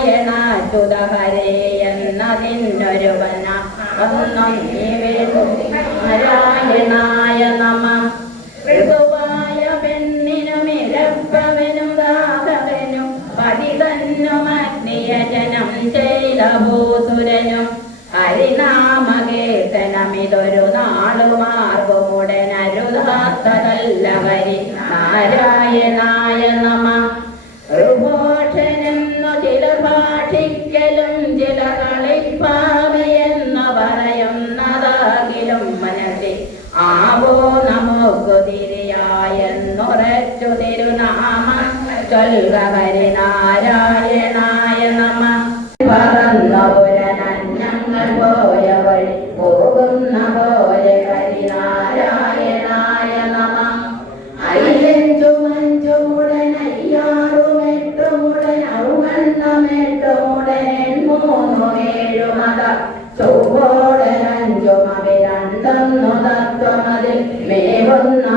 ഹരേ എന്നതിനൊരു നാരായണായ നമ. ഋതുവായ പെണ്ണിനും ഇരപ്പവനും രാഘവനും പതിതന്നും അഗ്നിയജനം ചെയ്ത ഭൂസുരനും ഹരിനാമകീർത്തനമിതൊരു നാളുമാർഗുമുടനരുതാത്തതല്ല ഹരി നാരായണായ നമ. ഋഭോഷനെന്നു ചിലർ ഭാഷിക്കലും ചില കളിപ്പാവയെന്നു പറയുന്നതാകിലും മനസ്സിൽ ആവോ നമുക്കു തിരിയായെന്നുറച്ചു തിരുനാമം ചൊൽക ഹരി നാരായണായ നമ. പറന്നപുരനഞ്ഞങ്ങൾ പോയ വഴി പോകുന്ന പോലെ ഹരി നാരായണായ നമ. അയ്യഞ്ചുമഞ്ചുമുടനയ്യാറുമെട്ടുമുടൻ ഔവണ്ണമെട്ടുമുടനെൺമൂന്നുമേഴുമത ചൊവ്വോടനഞ്ചുമവിരണ്ടെന്നു തത്വമതിൽ മേവുന്ന